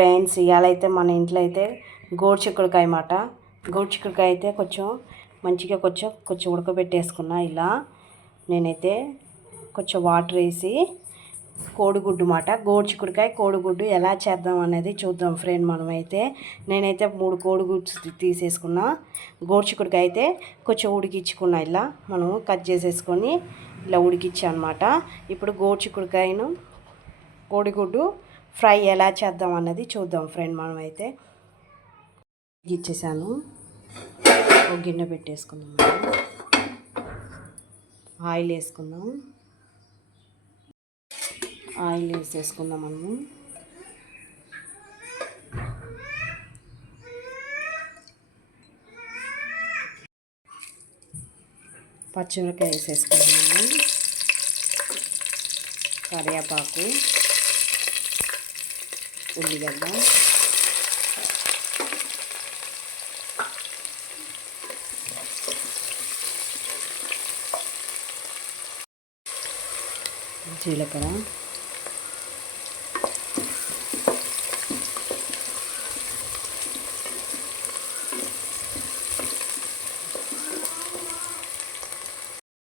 Friends ఇవాళ అయితే మన ఇంట్లో అయితే గోడు చిక్కుడుకాయ అన్నమాట. గోడు చిక్కుడుకాయ అయితే కొంచెం మంచిగా కొంచెం కొంచెం ఉడకబెట్టేసుకున్నా ఇలా. నేనైతే కొంచెం వాటర్ వేసి కోడిగుడ్డు మాట గోడు చిక్కుడుకాయ కోడిగుడ్డు ఎలా చేద్దాం అనేది చూద్దాం ఫ్రెండ్ మనమైతే. నేనైతే మూడు కోడిగుడ్డు తీసేసుకున్నా. గోడు చిక్కుడుకాయ అయితే కొంచెం ఉడికించుకున్నా ఇలా. మనం కట్ చేసేసుకొని ఇలా ఉడికిచ్చా అనమాట ఇప్పుడు గోడు చిక్కుడుకాయను కోడిగుడ్డు ఫ్రై ఎలా చేద్దాం అన్నది చూద్దాం ఫ్రెండ్ మనమైతే. ఇచ్చేసాను. ఒక గిన్నె పెట్టేసుకుందాం. ఆయిల్ వేసుకుందాం. ఆయిల్ వేసేసుకుందాం మనము పచ్చిమిరకాయ వేసేసుకుందాము కరివేపాకు. ఉల్లిగడ్డ జీలకర్ర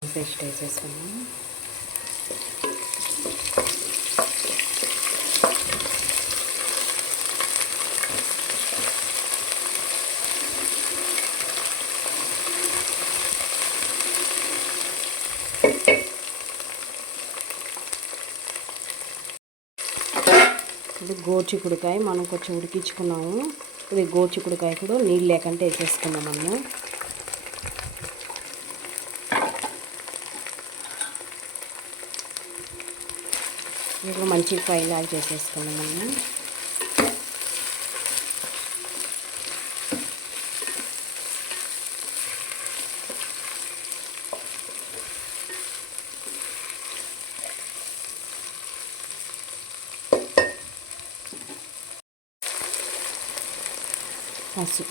పేస్ట్ వేసేసుకున్నాం ఇది గోచికుడికాయ మనం కొంచెం ఉడికించుకున్నాము. ఇది గోచికుడికాయ కూడా నీళ్ళు లేకుంటే వేసేసుకున్నాం మనము ఇది మంచి ఫ్రై లాగా చేసేసుకున్నాం మనము 但是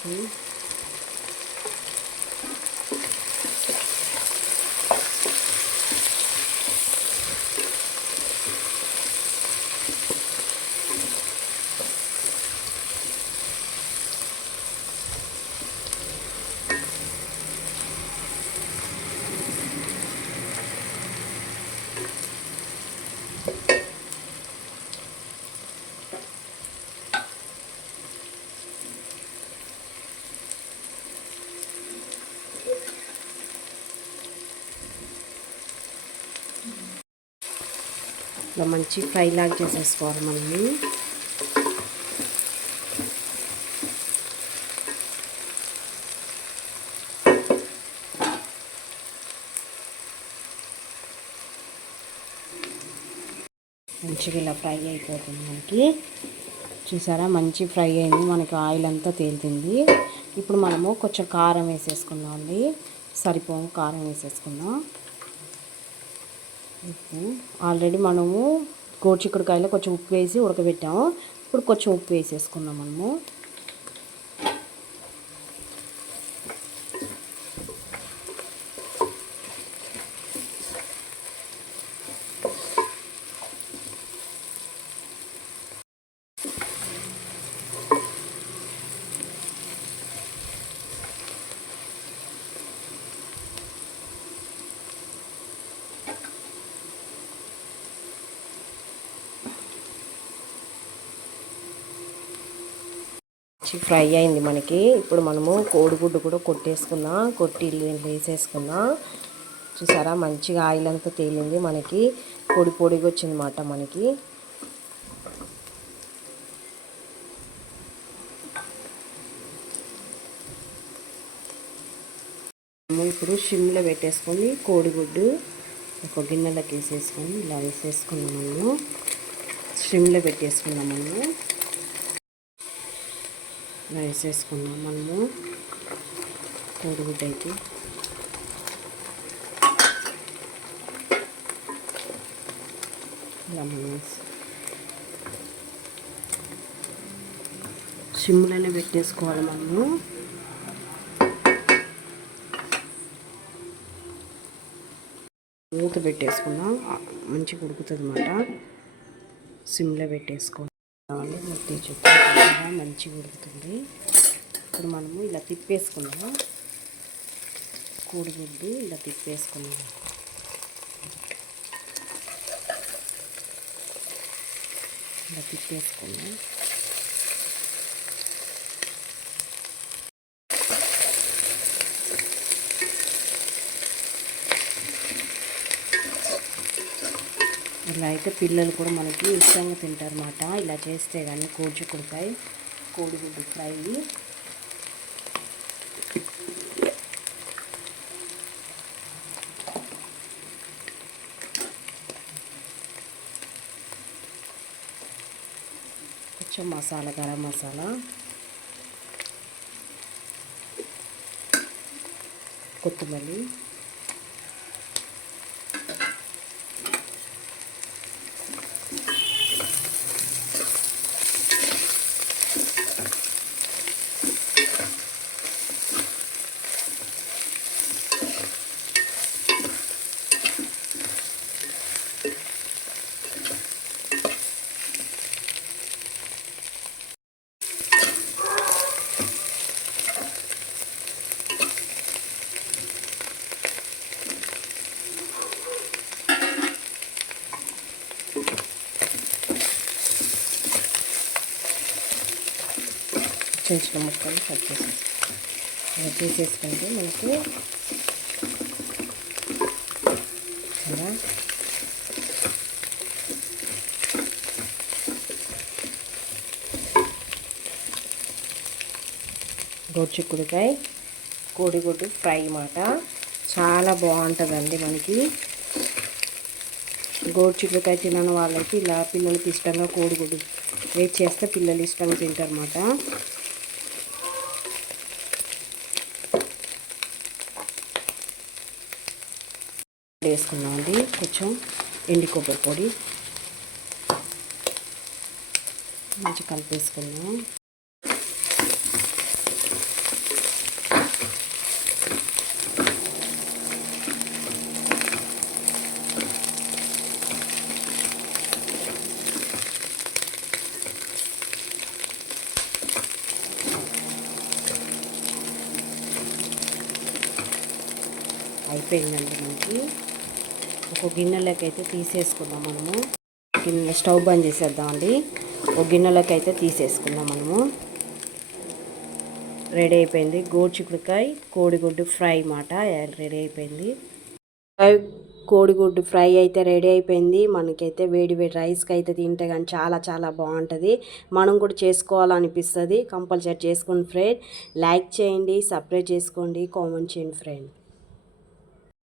ఇట్లా మంచి ఫ్రై లాగా చేసేసుకోవాలి మనము. మంచిగా ఇలా ఫ్రై అయిపోతుంది మనకి. చూసారా? మంచి ఫ్రై అయింది. మనకి ఆయిల్ అంతా తేలుతుంది ఇప్పుడు మనము కొంచెం కారం వేసేసుకుందాం అండి. సరిపోము కారం వేసేసుకుందాం. ఉప్పు. ఆల్రెడీ మనము గోచిక్కుడుకాయలో కొంచెం ఉప్పు వేసి ఉడకబెట్టాము. ఇప్పుడు కొంచెం ఉప్పు వేసేసుకుందాం మనము. మంచి ఫ్రై అయింది మనకి. ఇప్పుడు మనము కోడిగుడ్డు కూడా కొట్టేసుకుందాం కొట్టి వేసేసుకుందాం చూసారా? మంచిగా ఆయిల్ అంతా తేలింది మనకి. పొడి పొడిగా వచ్చిందన్నమాట మనకి. ఇప్పుడు షిమ్లో పెట్టేసుకొని కోడిగుడ్డు ఒక గిన్నెలోకి వేసేసుకొని ఇలా వేసేసుకున్నాము. షిమ్లో పెట్టేసుకున్నాము. రైస్ వేసుకున్నాం మనము. కోడిగుడ్డ అయితే ఇలా మనం సిమ్లోనే పెట్టేసుకోవాలి మనము. మూత పెట్టేసుకుందాం. మంచిగా ఉడుకుతుంది అన్నమాట సిమ్లో పెట్టేసుకోవాలి. పెట్టేసి చూద్దాం మంచిగా ఉడుకుతుంది. ఇప్పుడు మనము ఇలా తిప్పేసుకుందాం కోడిగుడ్డు ఇలా తిప్పేసుకున్నాం ఇలా తిప్పేసుకున్నాం ఇలా అయితే పిల్లలు కూడా మనకి ఇష్టంగా తింటారు అన్నమాట ఇలా చేస్తే కానీ కోడిచిక్కుడుకాయ కోడిగుడ్డు ఫ్రై కొంచెం మసాలా గరం మసాలా కొత్తిమల్లి చిన్న చిన్న ముక్కలు కట్ చేసి ఇలా చేసేసుకుంటే మనకు కదా? గోరుచిక్కుడుకాయ కోడిగుడ్డు ఫ్రై మాట. చాలా బాగుంటుందండి మనకి. గోరుచిక్కుడుకాయ తినని వాళ్ళకి ఇలా పిల్లలకి ఇష్టంగా కోడిగుడ్డు వేచి చేస్తే పిల్లలు ఇష్టంగా తింటారు అన్నమాట వేసుకున్నామండి కొంచెం ఎండి కొబ్బరి పొడి. మంచి కలిపేసుకున్నాం అయిపోయిందండి మనకి. ఒక గిన్నెలోకి అయితే తీసేసుకుందాం మనము. గిన్నె స్టవ్ బంద్ చేసేద్దామండి. ఒక గిన్నెలోకి అయితే తీసేసుకుందాం మనము. రెడీ అయిపోయింది. గోరుచిక్కుడుకాయ కోడిగుడ్డు ఫ్రై మాట రెడీ అయిపోయింది. కోడిగుడ్డు ఫ్రై అయితే రెడీ అయిపోయింది. మనకైతే వేడి వేడి రైస్కి అయితే తింటే కానీ చాలా చాలా బాగుంటుంది. మనం కూడా చేసుకోవాలనిపిస్తుంది. కంపల్సరీ చేసుకోండి ఫ్రెండ్ లైక్ చేయండి సబ్స్క్రైబ్ చేసుకోండి కామెంట్ చేయండి ఫ్రెండ్.